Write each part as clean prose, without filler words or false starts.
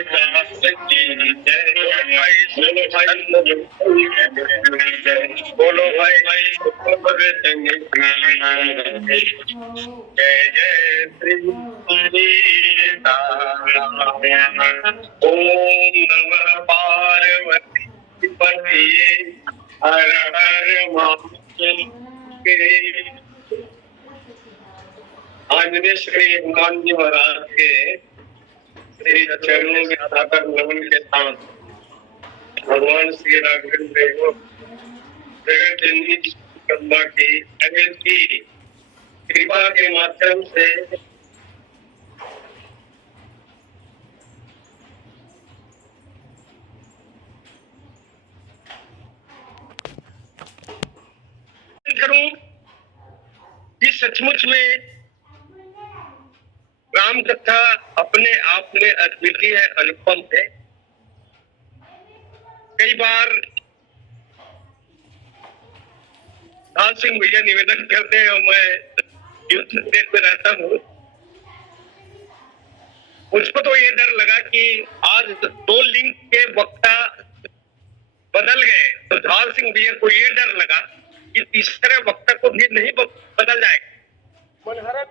रामदास की जय। बोलो भाई जय जय श्री राम। ओम नमः पार्वती पतिये हर हर महादेव। आंजनेय श्री हनुमान जी महाराज के श्री चरणों में सादर नमन के साथ भगवान श्री राघवेंद्र जगत जननी जगदम्बा की अनंत की कृपा के माध्यम से करूं कि सचमुच में राम कथा अपने आप में अद्वितीय है, अनुपम है। कई बार लाल सिंह भैया निवेदन करते हैं और मैं युद्ध देखते रहता हूँ। मुझको तो ये डर लगा कि आज 2 लिंग के वक्ता बदल गए, तो लाल सिंह भैया को ये डर लगा कि तीसरे वक्ता को भी नहीं बदल जाएगा। मनहरा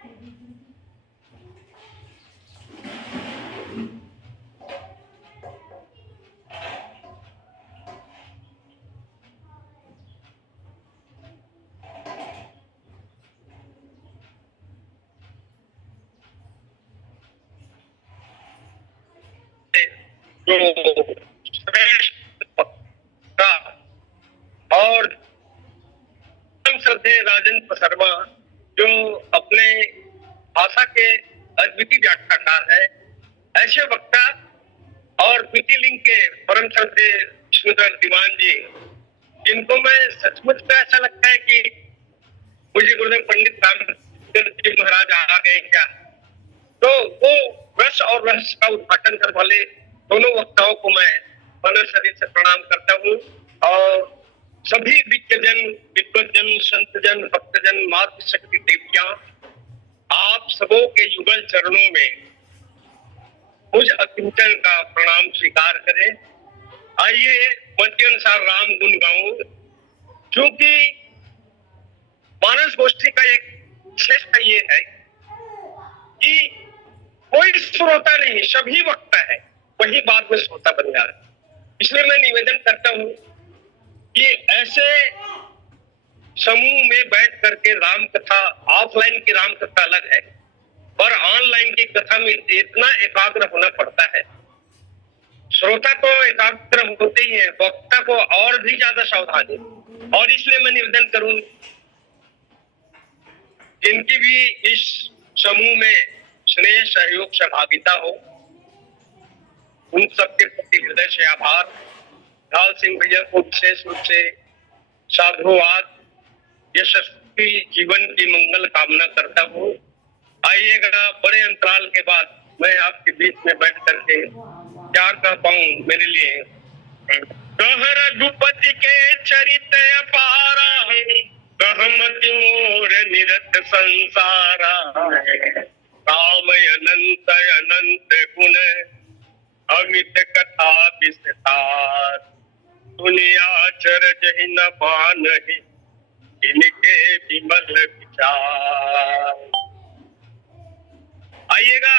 जो श्रेष्ठ और श्रद्धेय राजेंद्र शर्मा जो अपने भाषा के अद्वितीय व्याख्याकार है, ऐसे वक्ता और द्वितीय लिंग के परम श्रद्धेय विष्णुधर दीवान जी, जिनको मैं सचमुच में ऐसा लगता है कि मुझे गुरुदेव पंडित रामचंद्र जी महाराज आ गए क्या, तो वो रस और रस का उद्घाटन कर वाले दोनों वक्ताओं को मैं मन शरीर से प्रणाम करता हूँ। और सभी विज्ञजन, विद्वजन, संतजन, भक्तजन, मातृशक्ति देवियां, आप सबों के युगल चरणों में मुझ अकिंचन का प्रणाम स्वीकार करें। आइए मध्य अनुसार राम गुण गाऊं, क्योंकि मानस गोष्ठी का एक विशेषता ये है कि कोई श्रोता नहीं, सभी वक्ता है, वही बाद में श्रोता बन जाता है। इसलिए मैं निवेदन करता हूं कि ऐसे समूह में बैठ करके राम कथा, ऑफलाइन की राम कथा अलग है और ऑनलाइन की कथा में इतना एकाग्र होना पड़ता है। श्रोता तो एकाग्र होते ही है, वक्ता को और भी ज्यादा सावधानी। और इसलिए मैं निवेदन करूं, जिनकी भी इस समूह में स्नेह, सहयोग, सहभागिता हो, उन सबके प्रति हृदय से आभार। लाल सिंह भैया को विशेष रूप से साधुवाद, यशस्वी जीवन की मंगल कामना करता हूँ। आइएगा, बड़े अंतराल के बाद मैं आपके बीच में बैठ करके क्या कह पाऊं मेरे लिए। कह रघुपति के चरित अपारा, कहमति मोर निरत संसारा। राम अनंत अनंत गुण, अमित कथा विस्तार। दुनिया चरज ही न पानहि, इनके विमल विचार। आइएगा,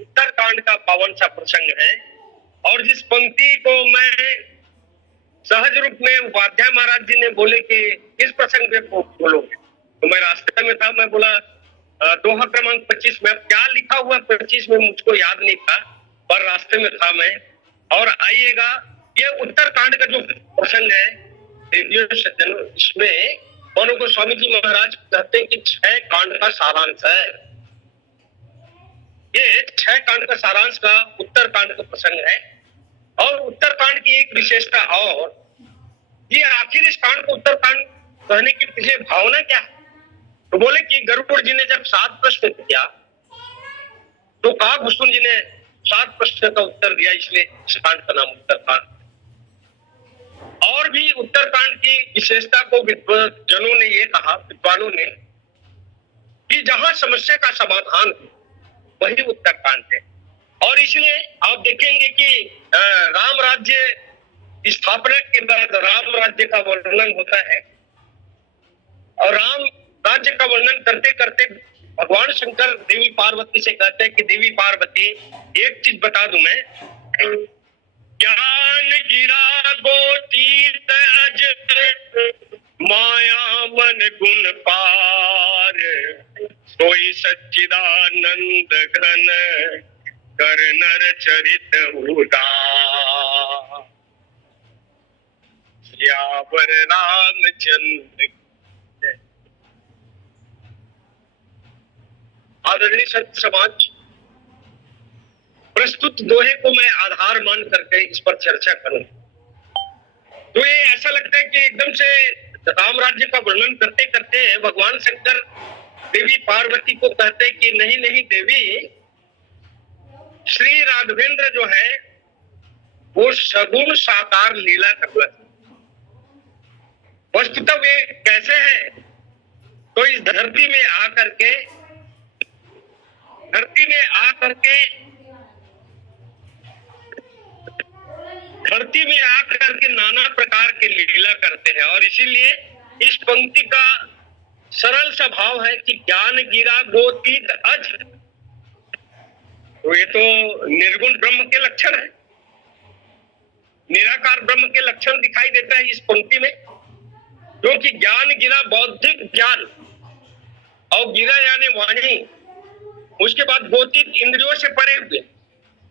उत्तरकांड का पावन सा प्रसंग है और जिस पंक्ति को मैं सहज रूप में उपाध्याय महाराज जी ने बोले कि किस प्रसंग पे बोलोगे, तो मैं रास्ते में था, मैं बोला दोहा क्रमांक 25 में। क्या लिखा हुआ 25 में मुझको याद नहीं था, पर रास्ते में था मैं। और आइएगा, ये उत्तरकांड का जो प्रसंग है, इसमें मानो को स्वामी जी महाराज कहते हैं कि 6 कांड का सारांश है। ये 6 कांड का सारांश का उत्तरकांड का प्रसंग है। और उत्तरकांड की एक विशेषता, और ये आखिर इस कांड को उत्तरकांड कहने के पीछे भावना क्या है, तो बोले कि गरुड़ जी ने जब 7 प्रश्न किया तो कहा भुष्टुन जी ने 7 प्रश्न का उत्तर दिया, इसलिए इस कांड का नाम उत्तरकांड। और भी उत्तरकांड की विशेषता को विद्वजनों ने ये कहा, विद्वानों ने, कि जहां समस्या का समाधान हो वही उत्तरकांड है। और इसलिए आप देखेंगे कि राम राज्य स्थापना के बाद राम राज्य का वर्णन होता है, और राम राज्य का वर्णन करते करते भगवान शंकर देवी पार्वती से कहते हैं कि देवी पार्वती एक चीज बता दूं मैं, ज्ञान गिरा गोतीत अज माया मन गुण पार, सोई सच्चिदानंद घन कर नर चरित उदार, सियावर रामचंद्र। आदरणीय संत समाज, प्रस्तुत दोहे को मैं आधार मान करके इस पर चर्चा करूं तो ये ऐसा लगता है कि एकदम से राम राज्य का वर्णन करते करते भगवान शंकर देवी पार्वती को कहते कि नहीं नहीं देवी, श्री राघवेंद्र जो है वो सगुण साकार लीला कर रहे। वस्तुतः वे कैसे है, तो इस धरती में आकर के नाना प्रकार के लीला करते हैं, और इसीलिए इस पंक्ति का सरल सा भाव है कि ज्ञान गिरा गोतीत अज। तो ये तो निर्गुण ब्रह्म के लक्षण है, निराकार ब्रह्म के लक्षण दिखाई देता है इस पंक्ति में, क्योंकि ज्ञान गिरा बौद्धिक ज्ञान, और गिरा यानी वाणी, उसके बाद गोतीत इंद्रियों से परे हुए,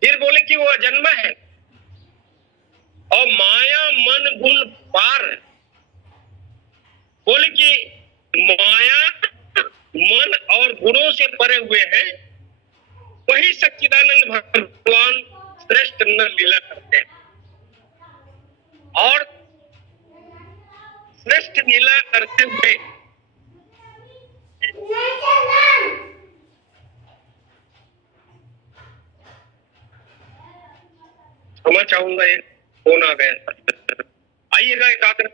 फिर बोले कि वो अजन्मा है, और माया मन गुण पार, बोले कि माया मन और गुणों से परे हुए हैं, वही सच्चिदानंद भगवान श्रेष्ठ नर लीला करते हैं। और श्रेष्ठ लीला करते हुए क्षमा चाहूंगा, एक फोन आ गया, आइएगा एकाग्र।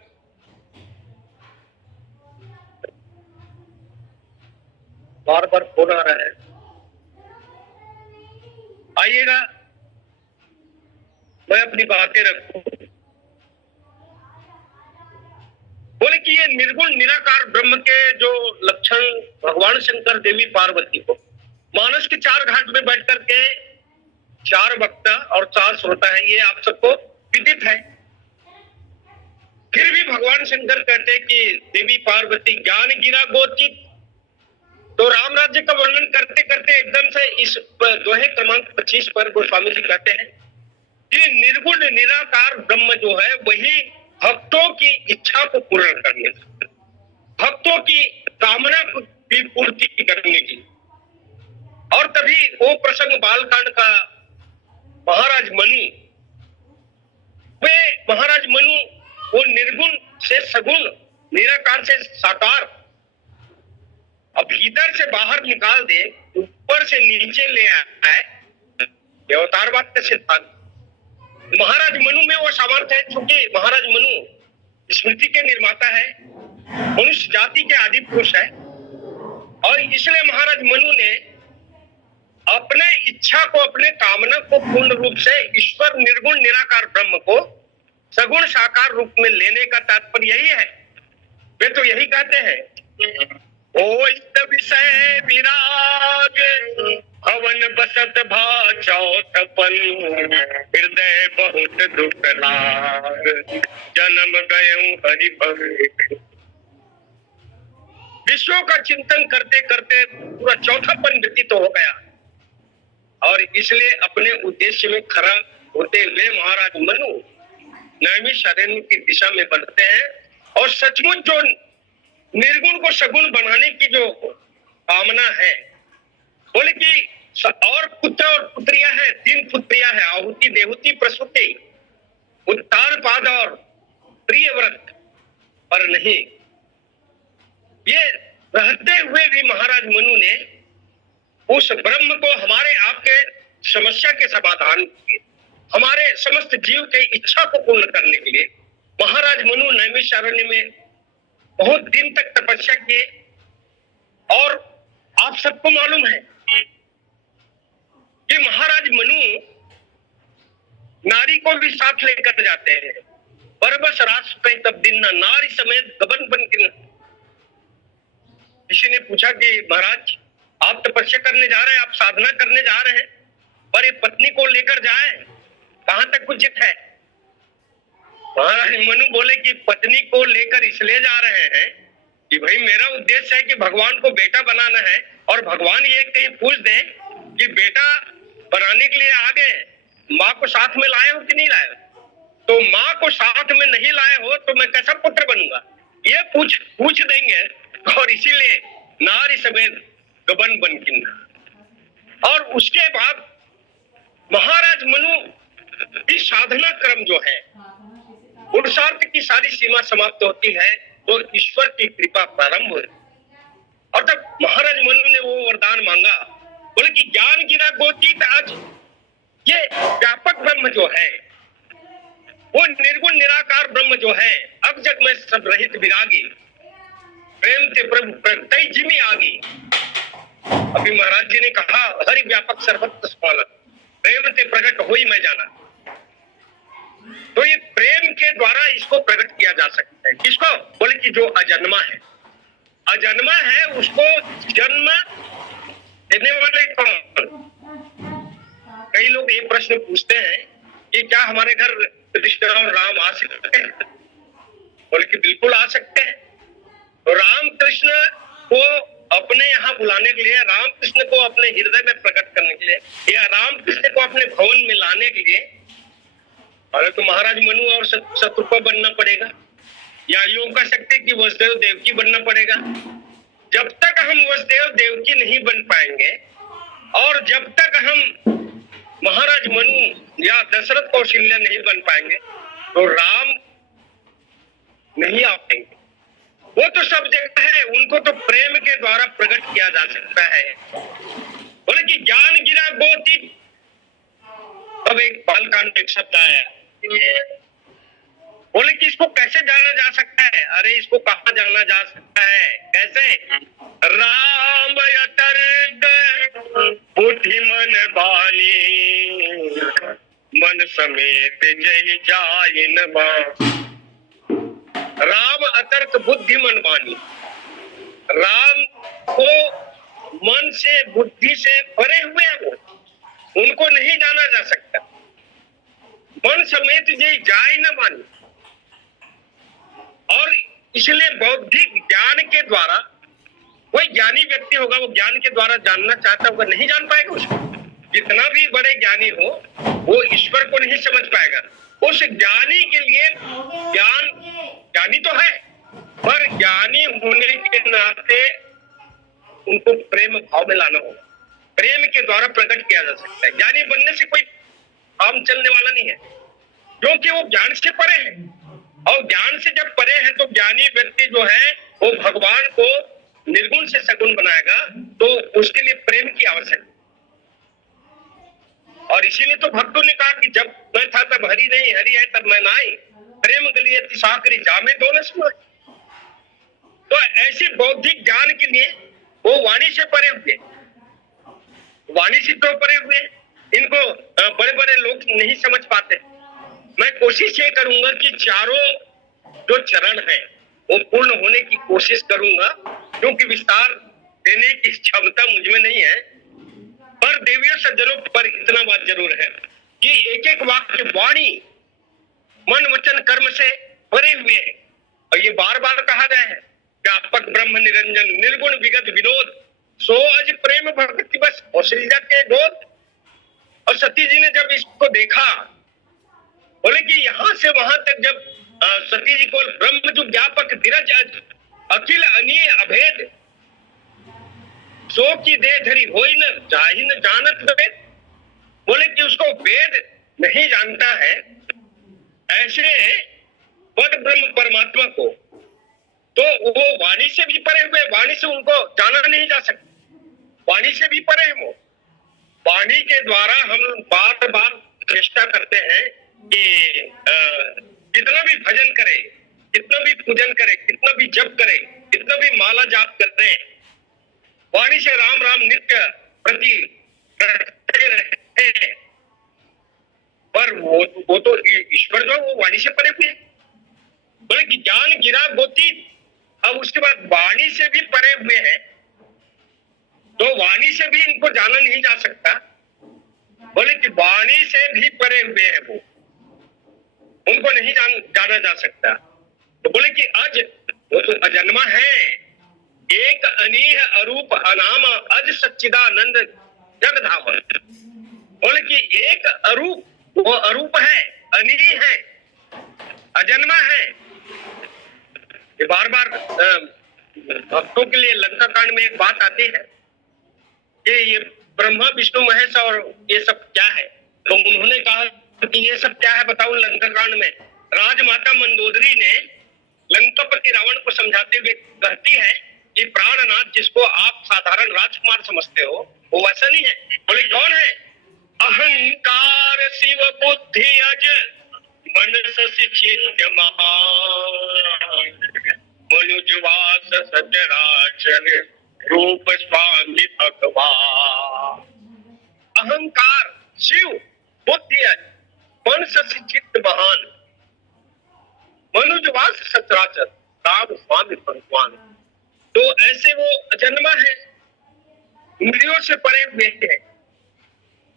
बार बार फोन आ रहा है, आइएगा, मैं अपनी बातें रखूं। बोले कि ये निर्गुण निराकार ब्रह्म के जो लक्षण भगवान शंकर देवी पार्वती को मानस के 4 घाट में बैठ करके 4 वक्ता और 4 श्रोता है, ये आप सबको विदित है। फिर भी भगवान शंकर कहते कि देवी पार्वती ज्ञान गिरा गोचित, तो राम राज्य का वर्णन करते करते एकदम से इस दोहे क्रमांक 25 पर गोस्वामी जी कहते हैं कि निर्गुण निराकार ब्रह्म जो है वही भक्तों की इच्छा को पूर्ण करने, भक्तों की कामना की पूर्ति करने की। और तभी वो प्रसंग बालकांड का महाराज मनु, वे महाराज मनु वो निर्गुण से सगुण, निराकार से साकार, अब भीतर से बाहर निकाल दे, ऊपर से नीचे ले आए, ये अवतारवाद का सिद्धांत। महाराज मनु में वो सामर्थ्य है, क्योंकि महाराज मनु स्मृति के निर्माता है, मनुष्य जाति के आदि पुरुष है, और इसलिए महाराज मनु ने अपने इच्छा को, अपने कामना को पूर्ण रूप से ईश्वर निर्गुण निराकार ब्रह्म को सगुण साकार रूप में लेने का तात्पर्य यही है। वे तो यही कहते हैं, ओ विषय विराग हवन बसत भा चौथपन, हृदय बहुत दुख लाग जन्म गयऊं हरि भव। विश्व का चिंतन करते करते पूरा चौथापन व्यतीत हो गया, और इसलिए अपने उद्देश्य में खरा होते हुए महाराज मनु नैमिषारण्य की दिशा में बढ़ते हैं, और सचमुच जो निर्गुण को सगुण बनाने की जो कामना है, बोले कि और पुत्र और पुत्रियां हैं, 3 पुत्रियां हैं, आहुति देहुति प्रसूति, उत्तान पाद और प्रिय व्रत, पर नहीं, ये रहते हुए भी महाराज मनु ने उस ब्रह्म को हमारे आपके समस्या के समाधान के लिए, हमारे समस्त जीव के इच्छा को पूर्ण करने के लिए महाराज मनु नैमिषारण्य में बहुत दिन तक तपस्या किए। और आप सबको मालूम है कि महाराज मनु नारी को भी साथ लेकर जाते हैं। बरबस रास पे तब दिन नारी समेत गबन बन के। किसी ने पूछा कि महाराज आप तपस्या करने जा रहे हैं, आप साधना करने जा रहे हैं, पर ये पत्नी को लेकर जाए, कहां तक उचित है? महाराज मनु बोले कि पत्नी को लेकर इसलिए जा रहे हैं कि भाई मेरा उद्देश्य है कि भगवान को बेटा बनाना है, और भगवान ये कहीं पूछ दे कि बेटा बनाने के लिए आ गए, माँ को साथ में लाए हो कि नहीं लाए हो? तो माँ को साथ में नहीं लाए हो तो मैं कैसा पुत्र बनूंगा, ये पूछ देंगे। और इसीलिए नारी समेत गबन बन किन्ना। और उसके बाद महाराज मनु की साधना क्रम जो है, पुरुषार्थ की सारी सीमा समाप्त होती है तो ईश्वर की कृपा प्रारंभ हुई। और तब महाराज मनु ने वो वरदान मांगा, बोले कि ज्ञान गिरा गोतीत आज, ये व्यापक ब्रह्म जो है, वो निर्गुण निराकार ब्रह्म जो है, अब जग में सब रहित विरागी, प्रेम से प्रभु प्रगटई जिमी आगी। अभी महाराज जी ने कहा हरि व्यापक सर्वत्र स्फालक, प्रेम से प्रकट हो ही मैं जाना। तो ये प्रेम के द्वारा इसको प्रकट किया जा सकता है। किसको? बोले कि जो अजन्मा है, अजन्मा है उसको जन्म देने वाले कौन? कई लोग ये प्रश्न पूछते हैं कि क्या हमारे घर कृष्ण और राम आ सकते हैं? बोले कि बिल्कुल आ सकते हैं। तो राम कृष्ण को अपने यहाँ बुलाने के लिए, राम कृष्ण को अपने हृदय में प्रकट करने के लिए, या राम कृष्ण को अपने भवन में लाने के लिए, अरे तो महाराज मनु और शत्रुपा बनना पड़ेगा, या यूं कह सकते कि वसुदेव देवकी बनना पड़ेगा। जब तक हम वसुदेव देवकी नहीं बन पाएंगे, और जब तक हम महाराज मनु या दशरथ कौशल्या नहीं बन पाएंगे, तो राम नहीं आ पाएंगे। वो तो सब जगह है, उनको तो प्रेम के द्वारा प्रकट किया जा सकता है। बोले कि ज्ञान गिरा गोती। अब एक बालकांड में एक शब्द आया, बोले कि इसको कैसे जाना जा सकता है? अरे इसको कहाँ जाना जा सकता है? कैसे? राम अतर्क बुद्धिमन बानी, मन समेत जय जाइन बा। राम अतर्क बुद्धिमन बानी, राम को मन से बुद्धि से परे हुए हैं, वो उनको नहीं जाना जा सकता। मन समेत जय जाय न बानी। और इसलिए बौद्धिक ज्ञान के द्वारा कोई ज्ञानी व्यक्ति होगा, वो ज्ञान के द्वारा जानना चाहता होगा, नहीं जान पाएगा उसको। जितना भी बड़े ज्ञानी हो, वो ईश्वर को नहीं समझ पाएगा। उस ज्ञानी के लिए ज्ञानी तो है, पर ज्ञानी होने के नाते उनको प्रेम भाव में लाना होगा। प्रेम के द्वारा प्रकट किया जा सकता है। ज्ञानी बनने से कोई काम चलने वाला नहीं है, क्योंकि वो ज्ञान से परे है। और ज्ञान से जब परे है तो ज्ञानी व्यक्ति जो है वो भगवान को निर्गुण से सगुण बनाएगा, तो उसके लिए प्रेम की आवश्यकता। और इसीलिए तो भक्तों ने कहा कि जब मैं था तब हरि नहीं, हरि है तब मैं नाई, प्रेम गलिए साकरी जामे दोनों समाय। तो ऐसे बौद्धिक ज्ञान के लिए वो वाणी से परे हुए, वाणी से तो परे हुए, इनको बड़े बड़े लोग नहीं समझ पाते। मैं कोशिश ये करूंगा कि चारों जो चरण है वो पूर्ण होने की कोशिश करूंगा, क्योंकि विस्तार देने की क्षमता मुझमें नहीं है। पर देवियों सज्जनों पर इतना बात जरूर है कि एक एक वाक्य वाणी मन वचन कर्म से भरे हुए है। और ये बार बार कहा गया है, व्यापक ब्रह्म निरंजन निर्गुण विगत विनोद, सो अज प्रेम भक्ति बस औषधि के गोद। और सती जी ने जब इसको देखा, बोले कि यहां से वहां तक जब सती जी को ब्रह्म जो व्यापक धीरज अखिल अनीय अभेद, सो की दे धरी होई न जाहि न जानत वेद। बोले कि उसको वेद नहीं जानता है, ऐसे पद ब्रह्म परमात्मा को तो वो वाणी से भी परे हुए, वाणी से उनको जाना नहीं जा सकता, वाणी से भी परे है वो। वाणी के द्वारा हम बार बार चेष्टा करते हैं कि कितना भी भजन करे, कितना भी पूजन करे, कितना भी जप करे, कितना भी माला जाप करते हैं, वाणी से राम राम नित्य प्रति रहे। पर वो तो ईश्वर जो है वो वाणी से परे हुए हैं। बोले कि ज्ञान गिरा गोती, अब उसके बाद वाणी से भी परे हुए हैं, तो वाणी से भी इनको जाना नहीं जा सकता। बोले कि वाणी से भी परे हुए हैं वो, उनको नहीं जाना जा सकता। तो बोले कि अज, वो तो अजन्मा है, एक अनीह अरूप अनाम अज सच्चिदानंद जगधाम। बोले कि एक अरूप, वो अरूप है, अनीह है, अजन्मा है। ये बार बार भक्तों के लिए लंका कांड में एक बात आती है कि ये ब्रह्मा विष्णु महेश और ये सब क्या है, तो उन्होंने कहा कि ये सब क्या है बताओ। लंका कांड में राजमाता मंदोदरी ने लंकापति रावण को समझाते हुए कहती है कि प्राणनाथ जिसको आप साधारण राजकुमार समझते हो वो वैसा नहीं है। बोले कौन है? अहंकार शिव बुद्धि अज मनस शिक्षित महान, मनुजवास सचराचर रूप स्वामी भगवान। अहंकार शिव बुद्धि अज मन से शिक्षित महान, मनुजवास सचराचर राम स्वामी भगवान। तो ऐसे वो अजन्मा है, इंद्रियों से परे हुए हैं।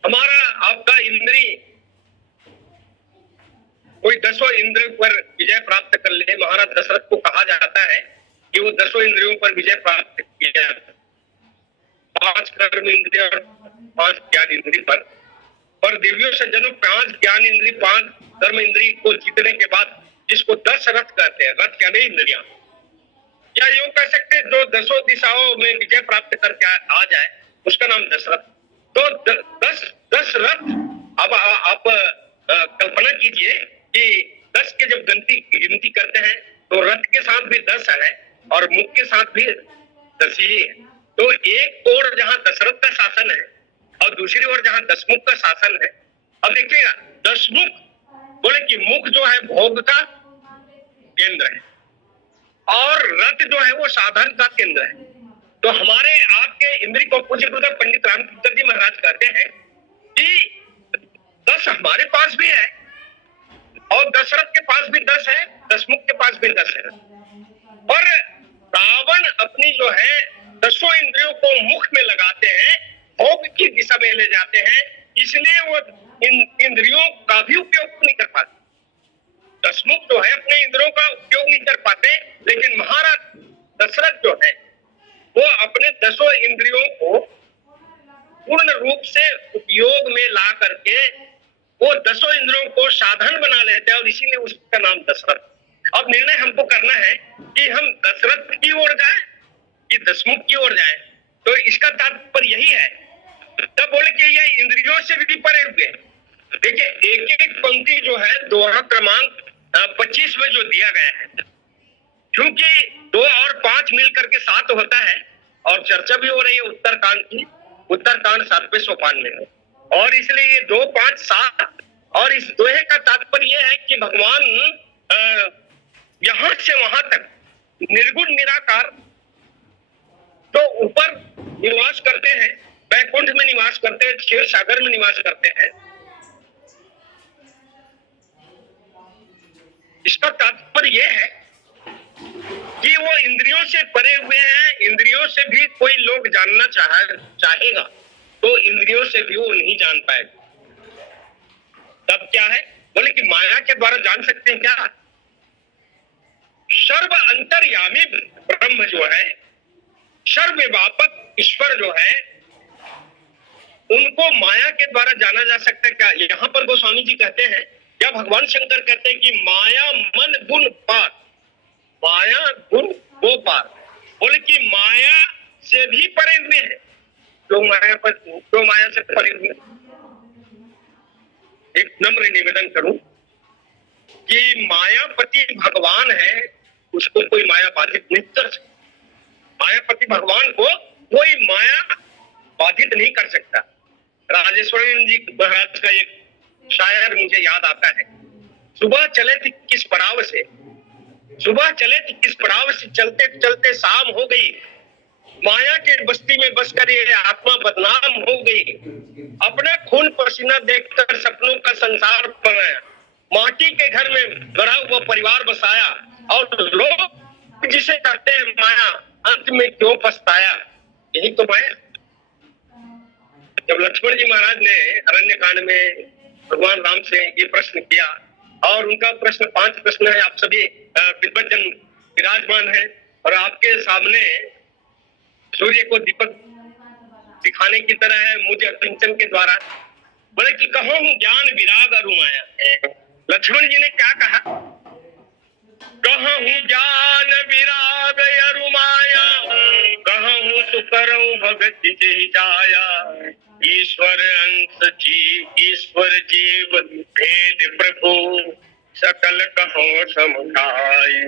हमारा आपका इंद्री कोई 10 इंद्रियों पर विजय प्राप्त कर ले, महाराज दशरथ को कहा जाता है कि वो 10 इंद्रियों पर विजय प्राप्त किया, 5 कर्म इंद्रिय और 5 ज्ञान इंद्रिय पर दिव्यों सज्जनों 5 ज्ञान इंद्रिय 5 कर्म इंद्रिय को जीतने के बाद जिसको 10 रथ कहते हैं, रथ यानी इंद्रियां, या यूं कह सकते हैं जो 10 दिशाओं में विजय प्राप्त करके आ जाए उसका नाम दशरथ। तो 10 रथ। अब आप कल्पना कीजिए कि 10 के जब गिनती करते हैं तो रथ के साथ भी 10 है और मुख के साथ भी 10 ही है। तो एक ओर जहां दशरथ का शासन है और दूसरी ओर जहां दशमुख का शासन है। अब देखिएगा दशमुख, बोले कि मुख जो है भोग का केंद्र है और रथ जो है वो साधन का केंद्र है। तो हमारे आपके इंद्री को पूज्य गुरुदेव पंडित रामतीर्थ जी महाराज कहते हैं कि 10 हमारे पास भी है और दशरथ के पास भी 10 है, दशमुख के पास भी 10 है। और रावण अपनी जो है 10 इंद्रियों को मुख में लगाते हैं, भोग की दिशा में ले जाते हैं, इसलिए वो इंद्रियों का भी उपयोग नहीं कर पाते। दशमुख जो है अपने इंद्रियों का उपयोग नहीं कर पाते, लेकिन महाराज दशरथ जो है वो अपने 10 इंद्रियों को पूर्ण रूप से उपयोग में ला करके वो 10 इंद्रियों को साधन बना लेते हैं और इसीलिए उसका नाम दशरथ। अब निर्णय हमको करना है कि हम दशरथ की ओर जाएं कि दशमुख की ओर जाएं। तो इसका तात्पर्य यही है। तब बोले कि ये इंद्रियों से भी परे हुए। देखिए एक एक पंक्ति जो है दोहा क्रमांक 25 में जो दिया गया है, क्योंकि 2 और 5 मिल करके 7 होता है और चर्चा भी हो रही है उत्तरकांड की, उत्तरकांड 7वें सोपान में, और इसलिए ये 2, 5, 7 और इस दोहे का तात्पर्य यह है कि भगवान यहां से वहां तक निर्गुण निराकार तो ऊपर निवास करते हैं, वैकुंठ में निवास करते हैं, क्षीर सागर में निवास करते हैं। इसका तात्पर्य यह है कि वो इंद्रियों से परे हुए हैं। इंद्रियों से भी कोई लोग जानना चाहेगा तो इंद्रियों से भी वो नहीं जान पाएगा। तब क्या है? बोले कि माया के द्वारा जान सकते हैं क्या? सर्व अंतर्यामी ब्रह्म जो है, सर्वव्यापक ईश्वर जो है, उनको माया के द्वारा जाना जा सकता है क्या? यहां पर गोस्वामी जी कहते हैं या भगवान शंकर कहते हैं कि माया मन गुण पार, माया गुण वो पार। बोले कि माया से भी परे हुए हैं, जो माया से परे हुए। एक नम्र निवेदन करूं कि मायापति भगवान है, उसको कोई माया बाधित नहीं कर सकता। मायापति भगवान को कोई माया बाधित नहीं कर सकता। राजेश्वर जी महाराज का एक शायर मुझे याद आता है। सुबह चले थे किस पड़ाव से, सुबह चले थे किस पड़ाव से, चलते चलते शाम हो गई, माया के बस्ती में बसकर ये आत्मा बदनाम हो गई। अपना खून पसीना देखकर सपनों का संसार बनाया, माटी के घर में गढ़ा हुआ परिवार बसाया, और लोग जिसे कहते हैं माया, अंत में क्यों पछताया। यही तो माया। जब लक्ष्मण जी महाराज ने अरण्य कांड में भगवान राम से ये प्रश्न किया, और उनका प्रश्न 5 प्रश्न है, आप सभी विद्वज्जन विराजमान है, और आपके सामने सूर्य को दीपक दिखाने की तरह है मुझे अकिंचन के द्वारा। बोले कि कहो ज्ञान विराग अरु माया। लक्ष्मण जी ने क्या कहा? कहूँ ज्ञान विराग अरु माया, कहूँ सुकरऊं भगति जहि जाया। ईश्वर अंश ईश्वर जीव भेद प्रभु, सकल कहो समुदाय।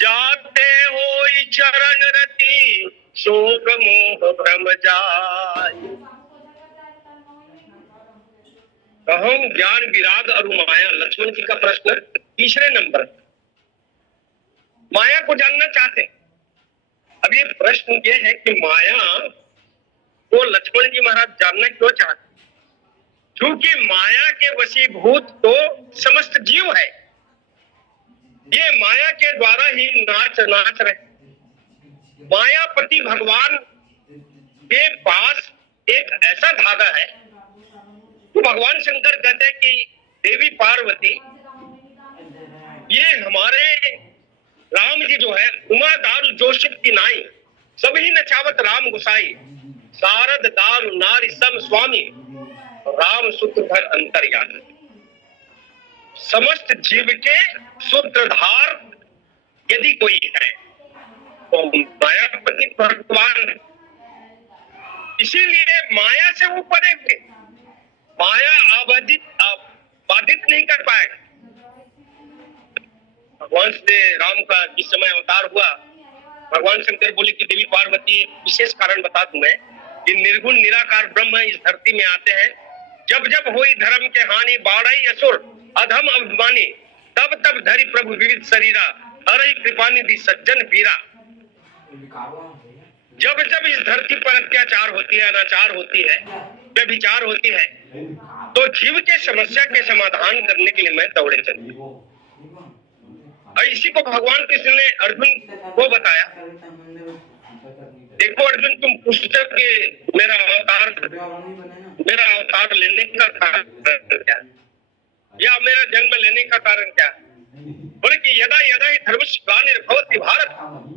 जाते होई चरण रति, शोक मोह भ्रम जाय। कहूँ ज्ञान विराग अरु माया, लक्ष्मण जी का प्रश्न तीसरे नंबर। माया को जानना चाहते हैं। अब ये प्रश्न ये है कि माया को लक्ष्मण जी महाराज जानना क्यों चाहते? क्योंकि माया के वशीभूत तो समस्त जीव है। ये माया के द्वारा ही नाच रहे। मायापति भगवान के पास एक ऐसा धागा है तो भगवान शंकर कहते हैं कि देवी पार्वती, ये हमारे राम जी जो है, उमा दारू जोशित की नाई, सभी नचावत राम गुसाई। शारद दारू नारी सम स्वामी, राम सूत्रधर अंतर्यामी। समस्त जीव के सूत्रधार यदि कोई है तो मायापति भगवान। इसीलिए माया से ऊपर एक माया बाधित नहीं कर पाएगा। भगवान श्री राम का जिस समय अवतार हुआ, भगवान शंकर बोले कि देवी पार्वती, विशेष कारण बता दूं मैं कि निर्गुण निराकार ब्रह्म इस धरती में आते हैं। जब जब हुई धर्म के हानि, बाढ़ई असुर अधम अभिमानी, तब तब धरी प्रभु विविध शरीरा, हरई कृपानिधि सज्जन पीरा। जब जब इस धरती पर अत्याचार होती है, अनाचार होती है, व्यभिचार होती है, तो जीव के समस्या के समाधान करने के लिए मैं दौड़े चली। और इसी को भगवान कृष्ण ने अर्जुन को बताया। देखो अर्जुन, तुम पुस्तक के मेरा अवतार लेने का कारण क्या, या मेरा जन्म लेने का कारण क्या? बोले कि यदा यदा ही धर्मस्य ग्लानिर्भवति भारत,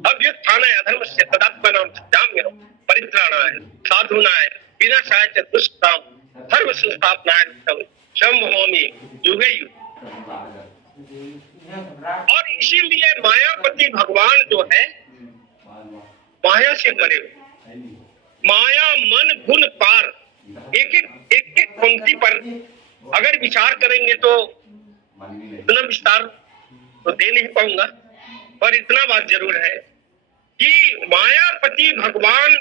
अभ्युत्थानाय अधर्मस्य तदात्मानं सृजाम्यहं, परित्राणाय साधूनाय विनाशाय च दुष्कृतां, धर्म संस्थापनाय शंभवामि युगे युगे। और इसीलिए मायापति भगवान जो है, माया से परे, माया मन गुण पार, एक एक पंक्ति पर अगर विचार करेंगे तो इतना विस्तार तो दे नहीं पाऊंगा, पर इतना बात जरूर है कि मायापति भगवान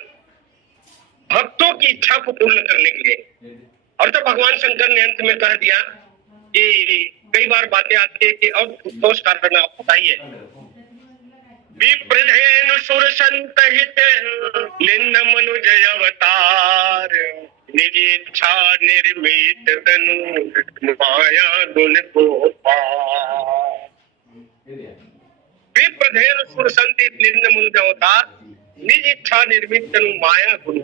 भक्तों की इच्छा को पूर्ण करने के लिए। और तो भगवान शंकर ने अंत में कह दिया कि कई बार बातें आती है कि अब दोष कारण आप बताइए। विप्रधेनु सुर संतहित लिन्न मनुज अवतार, निज इच्छा निर्मित तनु माया गुण को पार। विप्रधेनु सुर संतहित लिन्न मनुज अवतार, निज इच्छा निर्मित तनु माया गुण।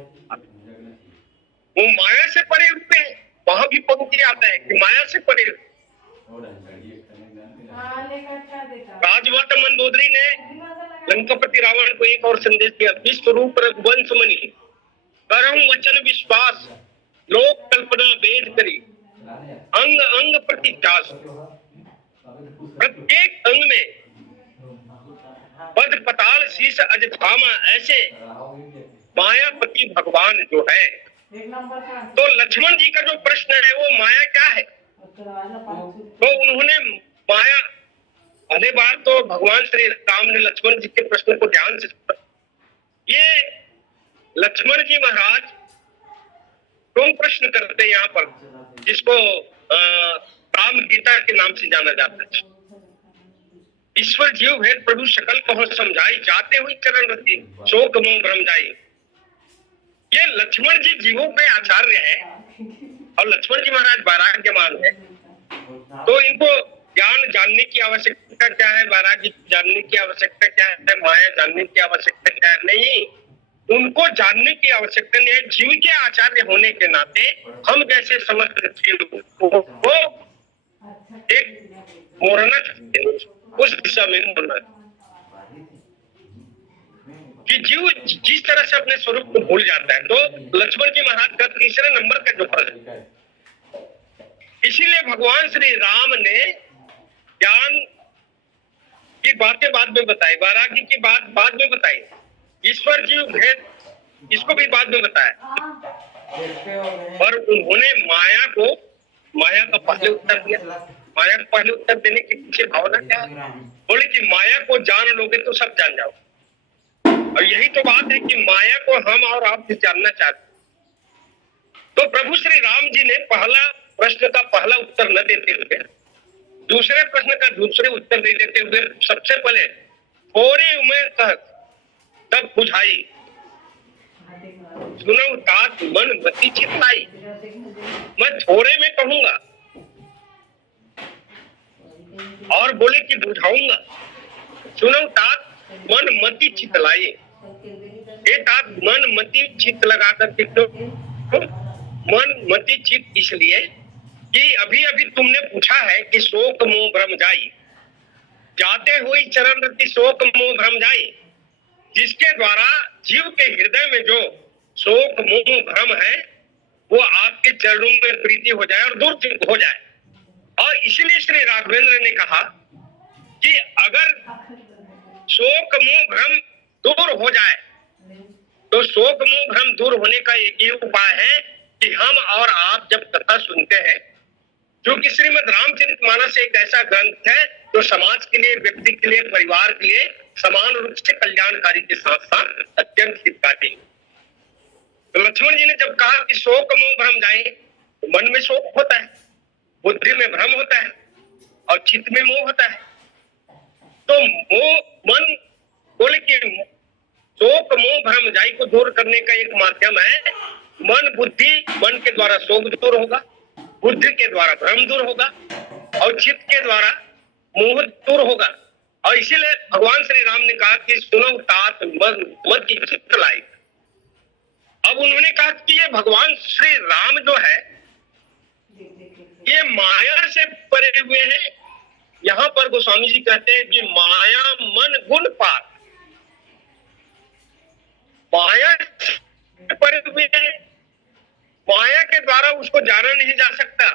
वो माया से परे उठते हैं। वहां भी पंक्ति आता है कि माया से परे। राजवट मंदोदरी ने लंकापति रावण को एक और संदेश दिया। विश्व रूप रघुवंश मणि, करहु वचन विश्वास, लोक कल्पना वेद करी, अंग अंग प्रतिचास। प्रत्येक अंग में पद पताल शीश अज थामा, ऐसे मायापति भगवान जो है। तो लक्ष्मण जी का जो प्रश्न है वो माया क्या है, तो उन्होंने माया, पहले बार तो भगवान श्री राम ने लक्ष्मण जी के प्रश्न को ध्यान से सुना। ये लक्ष्मण जी महाराज क्यों प्रश्न करते हैं यहाँ पर, जिसको राम गीता के नाम से जाना जाता है। ईश्वर जीव भेद प्रभु सकल कहो समझाई, जाते हुए चरण रति शोक मोह भ्रम जाई। ये लक्ष्मण जी जीवों पे आचार्य है और लक्ष्मण जी महाराज वैराग्यमान है, तो इनको ज्ञान जानने की आवश्यकता क्या है, वैराग्य जानने की आवश्यकता क्या है, माया जानने की आवश्यकता क्या है? नहीं, उनको जानने की आवश्यकता नहीं है। जीव के आचार्य होने के नाते हम जैसे समस्त जीव को एक मोड़ना चाहते हैं, उस दिशा में मोड़ना, कि जीव जिस तरह से अपने स्वरूप को भूल जाता है। तो लक्ष्मण जी महाराज का तीसरे नंबर का जो पद है, इसीलिए भगवान श्री राम ने ज्ञान की बातें बाद में बताई, वैराग्य की बात बाद में बताई, ईश्वर जीव भेद इसको भी बाद में बताया, पर उन्होंने माया का पहले उत्तर दिया। माया को पहले उत्तर देने के पीछे भावना क्या है? बोले कि माया को जान लोगे तो सब जान जाओ। और यही तो बात है कि माया को हम और आप भी जानना चाहते। तो प्रभु श्री राम जी ने पहला प्रश्न का पहला उत्तर न देते हुए, दूसरे प्रश्न का दूसरे उत्तर नहीं देते हुए, सबसे पहले थोड़ी उम्र तक तब बुझाई, सुनो तात मन मति चितलाई। मैं थोड़े में कहूंगा और बोले कि बुझाऊंगा। सुनो तात मन मति चितलाई। ये तात मन मति चित लगा करके, तो मन मति चित इसलिए कि अभी अभी तुमने पूछा है कि शोक मोह भ्रम जाई, जाते हुए चरण रति शोक मोह भ्रम जाई, जिसके द्वारा जीव के हृदय में जो शोक मोह भ्रम है वो आपके चरणों में प्रीति हो जाए और दूर हो जाए। और इसलिए श्री राघवेंद्र ने कहा कि अगर शोक मोह भ्रम दूर हो जाए तो शोक मोह भ्रम दूर होने का एक ही उपाय है कि हम और आप जब कथा सुनते हैं, जो कि श्रीमद् रामचरितमानस एक ऐसा ग्रंथ है जो समाज के लिए, व्यक्ति के लिए, परिवार के लिए समान रूप से कल्याणकारी के साथ साथ अत्यंत हितकारी। तो लक्ष्मण जी ने जब कहा कि शोक मोह भ्रम जाए, तो मन में शोक होता है, बुद्धि में भ्रम होता है और चित्त में मोह होता है। तो मोह मन बोले कि शोक मोह भ्रम जाई को दूर करने का एक माध्यम है मन बुद्धि। मन के द्वारा शोक दूर होगा, बुद्धि के द्वारा भ्रम दूर होगा और चित्त के द्वारा मोह दूर होगा। और इसीलिए भगवान श्री राम ने कहा कि सुनो तात मन मति चितलाई। अब उन्होंने कहा कि ये भगवान श्री राम जो है ये माया से परे हुए हैं। यहाँ पर गोस्वामी जी कहते हैं कि माया मन गुण पार, माया से परे हुए हैं, माया के द्वारा उसको जाना नहीं जा सकता।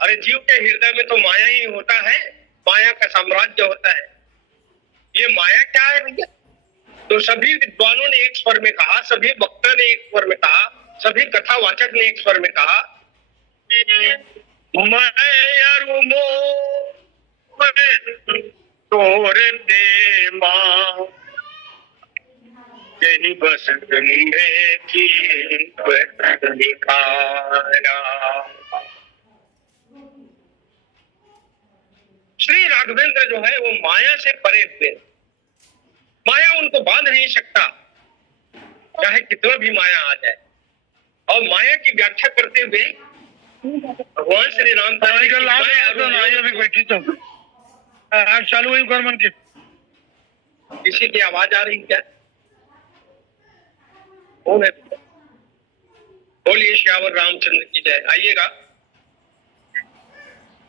अरे जीव के हृदय में तो माया ही होता है, माया का साम्राज्य होता है। ये माया क्या है भैया? तो सभी विद्वानों ने एक स्वर में कहा, सभी वक्ता ने एक स्वर में कहा, सभी कथावाचक ने एक स्वर में कहा, तोर दे मां यही बस गंगे की दिखाया। श्री राघवेंद्र जो है वो माया से परे हुए, माया उनको बांध नहीं सकता चाहे कितना भी माया आ जाए। और माया की व्याख्या करते हुए भगवान श्री राम बैठी तो आज चालू हुई कर मन के किसी की आवाज आ रही क्या? कौन है? बोलिए श्यावर रामचंद्र की जय। आइएगा।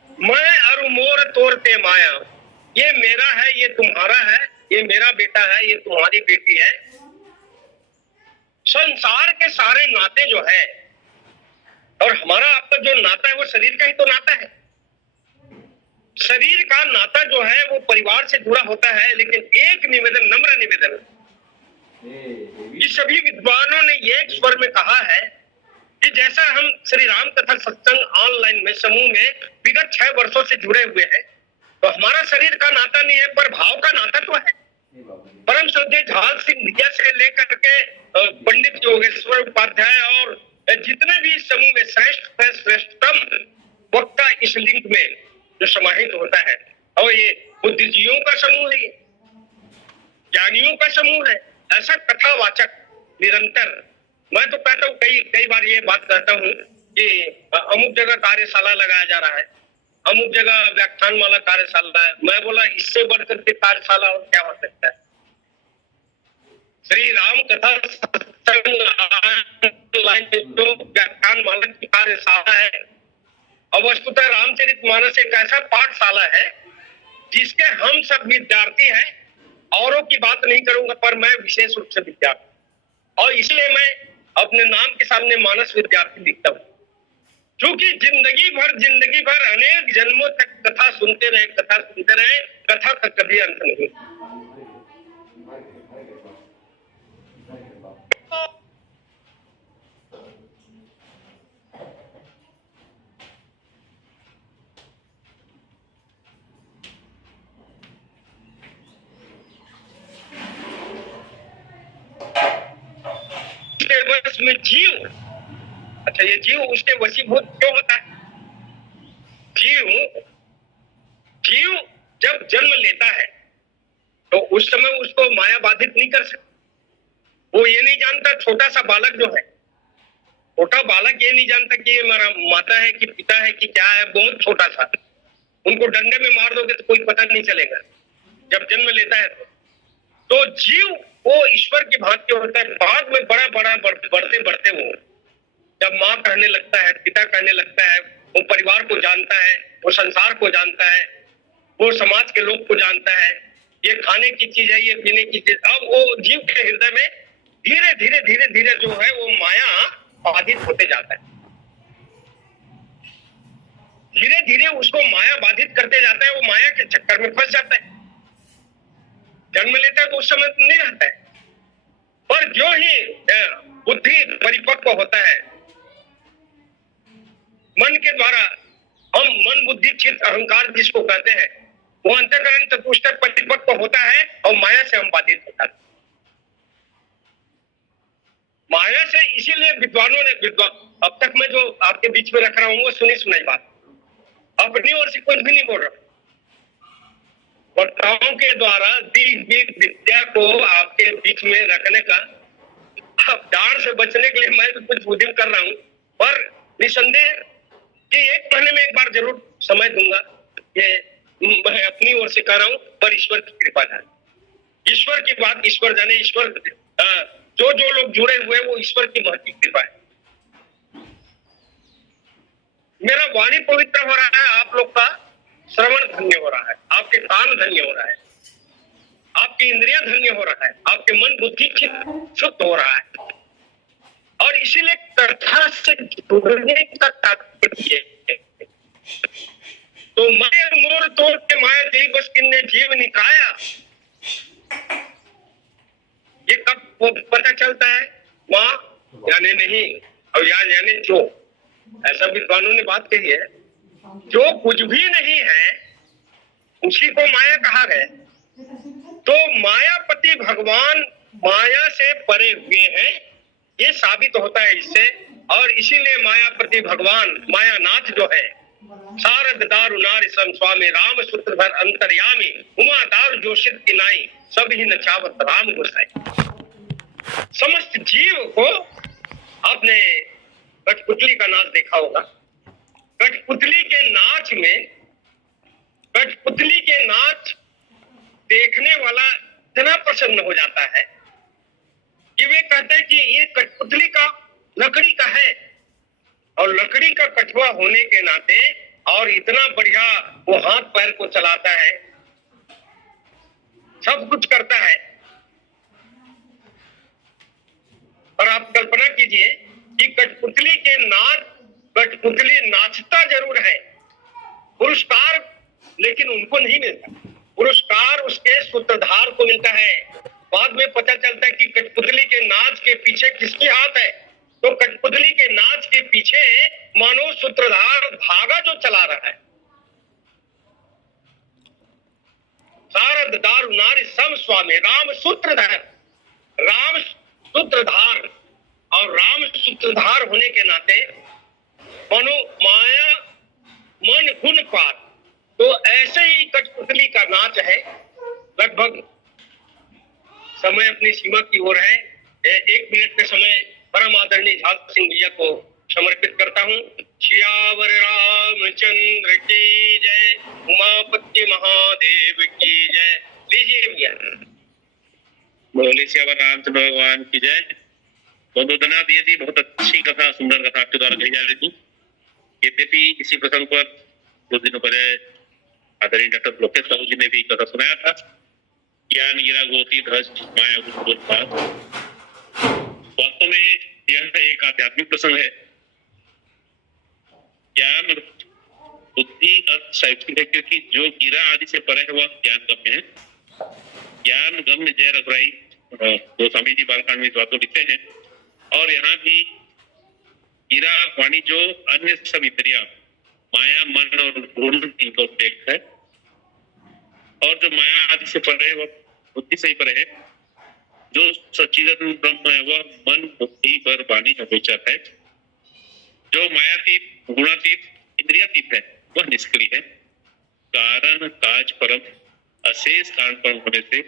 मैं और मोर तोड़ते माया, ये मेरा है, ये तुम्हारा है, ये मेरा बेटा है, ये तुम्हारी बेटी है। संसार के सारे नाते जो है और हमारा आपका जो नाता है वो शरीर का ही तो नाता है। शरीर का नाता जो है वो परिवार से जुड़ा होता है। लेकिन एक निवेदन, नम्र निवेदन, ये सभी विद्वानों ने ये एक स्वर में कहा है कि जैसा हम श्री राम कथा सत्संग ऑनलाइन में समूह में विगत 6 वर्षों से जुड़े हुए हैं, तो हमारा शरीर का नाता नहीं है पर भाव का नाता तो है। परम श्रद्धेय झाल सिंह धिया से लेकर के पंडित योगेश्वर उपाध्याय और जितने भी समूह में श्रेष्ठतम वक्ता इस लिंक में जो समाहित होता है, और ये बुद्धिजीवियों का समूह है, ज्ञानियों का समूह है। ऐसा कथावाचक निरंतर मैं तो कहता हूँ, कई कई बार ये बात कहता हूँ कि अमुक जगह कार्यशाला लगाया जा रहा है, अमुक जगह व्याख्यान माला कार्यशाला है। मैं बोला इससे बढ़कर के कार्यशाला और क्या हो सकता है। श्री राम कथा लाइन जो व्याख्यान माला की कार्यशाला है, और वस्तुतः रामचरितमानस एक ऐसा पाठशाला है जिसके हम सब विद्यार्थी हैं। औरों की बात नहीं करूंगा, पर मैं विशेष रूप से विद्यार्थी, और इसलिए मैं अपने नाम के सामने मानस विद्यार्थी लिखता हूँ, क्योंकि जिंदगी भर अनेक जन्मों तक कथा सुनते रहे, कथा का कभी अंत नहीं। में जीव, अच्छा ये जीव उसके वशीभूत क्यों होता है? जीव जब जन्म लेता है तो उस समय उसको माया बाधित नहीं कर सकता। वो ये नहीं जानता, छोटा सा बालक जो है, छोटा बालक ये नहीं जानता कि ये मेरा माता है कि पिता है कि क्या है, बहुत छोटा सा। उनको डंडे में मार दोगे तो कोई पता नहीं चलेगा जब जन्म लेता है। तो जीव वो ईश्वर की भांति होता है। बाद में बड़ा बढ़ते वो जब माँ कहने लगता है, पिता कहने लगता है, वो परिवार को जानता है, वो संसार को जानता है, वो समाज के लोग को जानता है, ये खाने की चीज है, ये पीने की चीज। अब वो जीव के हृदय में धीरे धीरे जो है वो माया बाधित होते जाता है, धीरे धीरे उसको माया बाधित करते जाता है। वो माया के चक्कर में फंस जाता है। जन्म लेता है तो उस समय नहीं रहता है, पर जो ही बुद्धि परिपक्व होता है, मन के द्वारा हम मन बुद्धि चित्त अहंकार जिसको कहते हैं, वो अंतःकरण तक उस तक परिपक्व होता है और माया से हम बाधित होता है। माया से इसीलिए विद्वानों ने अब तक मैं जो आपके बीच में रख रहा हूं वो सुनी सुनाई बात, अपनी ओर से कुछ भी नहीं बोल रहा। वक्ताओं के द्वारा दी हुई विद्या को आपके बीच में रखने का, अब डांट से बचने के लिए मैं तो कुछ उद्यम कर रहा हूं, पर निसंदेह कि 1 महीने में एक बार जरूर समय दूंगा। ये मैं अपनी ओर से कह रहा हूं, पर ईश्वर की कृपा जाने, ईश्वर की बात ईश्वर जाने। ईश्वर जो लोग जुड़े हुए वो ईश्वर की महती कृपा है। मेरा वाणी पवित्र हो रहा है, आप लोग का श्रवण धन्य हो रहा है, आपके कान धन्य हो रहा है, आपकी इंद्रियां धन्य हो रहा है, आपके मन बुद्धि चित्त शुद्ध हो रहा है। और इसीलिए कथा से जुड़ने का तात्पर्य है। तो मैं मोर तोड़ के माया दी बस किन्ने जीव निकाया, ये कब पता चलता है? मां यानी नहीं और यानी जो, ऐसा विद्वानों ने बात कही है। जो कुछ भी नहीं है उसी को माया कहा गया। तो मायापति भगवान माया से परे हुए हैं, ये साबित होता है इससे। और इसीलिए मायापति भगवान मायानाथ जो है, शारद दारु नारी सम स्वामी राम सूत्रधर अंतर्यामी उमा दारु जोशित की नाई सब ही नचावत राम गोसाई। समस्त जीव को आपने कठपुतली का नाच देखा होगा। कठपुतली के नाच में, कठपुतली के नाच देखने वाला इतना प्रसन्न हो जाता है कि वे कहते हैं कि ये कठपुतली का लकड़ी का है, और लकड़ी का कठुआ होने के नाते और इतना बढ़िया वो हाथ पैर को चलाता है, सब कुछ करता है। और आप कल्पना कीजिए कि कठपुतली के नाच, कठपुतली नाचता जरूर है, पुरस्कार लेकिन उनको नहीं मिलता, पुरस्कार उसके सूत्रधार को मिलता है। बाद में पता चलता है कि कठपुतली के नाच के पीछे किसकी हाथ है, तो कठपुतली के नाच के पीछे मानो सूत्रधार धागा जो चला रहा है। शारद दारु नारी सम स्वामी राम सूत्रधार, राम सूत्रधार, और राम सूत्रधार होने के नाते मनो माया मन गुण पार। तो ऐसे ही कठपुतली का नाच है। लगभग समय अपनी सीमा की ओर है, 1 मिनट का समय परम आदरणीय झाल सिंह भैया को समर्पित करता हूँ। श्यावर रामचंद्र की जय, उमापति महादेव की जय। लीजिए भैया। बोले श्यावर रामचंद्र भगवान की जय। बहुत बहुत धन्यवाद दिए थी। बहुत अच्छी कथा, सुंदर कथा आपके द्वारा कही जा रही थी। यद्यपि इसी प्रसंग पर कुछ दिनों पहले आदरणीय डॉक्टर लोकेश साहू जी ने भी कथा सुनाया था, ज्ञान गिरा गोती ध्वज माया गुरु। वास्तव में यह एक आध्यात्मिक प्रसंग है। ज्ञान बुद्धि अर्थ साहित्यिक है, क्योंकि जो गिरा आदि से परे है वह ज्ञान गम्य है। ज्ञान गम्य जय रघुराई जो स्वामी जी बालकांड में बातों लिखते हैं। और यहाँ भी गिरा वाणी जो अन्य सब इंद्रिया माया मन और गुण इनको उल्लेख है, और जो माया आदि से परे है वह बुद्धि से ही परे है। जो सच्चिदानंद ब्रह्म है वह मन बुद्धि पर वाणी अगोचर है। जो मायातीत गुणातीत इंद्रियातीत है वह निष्क्रिय है। कारण काज परम अशेष कारण परम होने से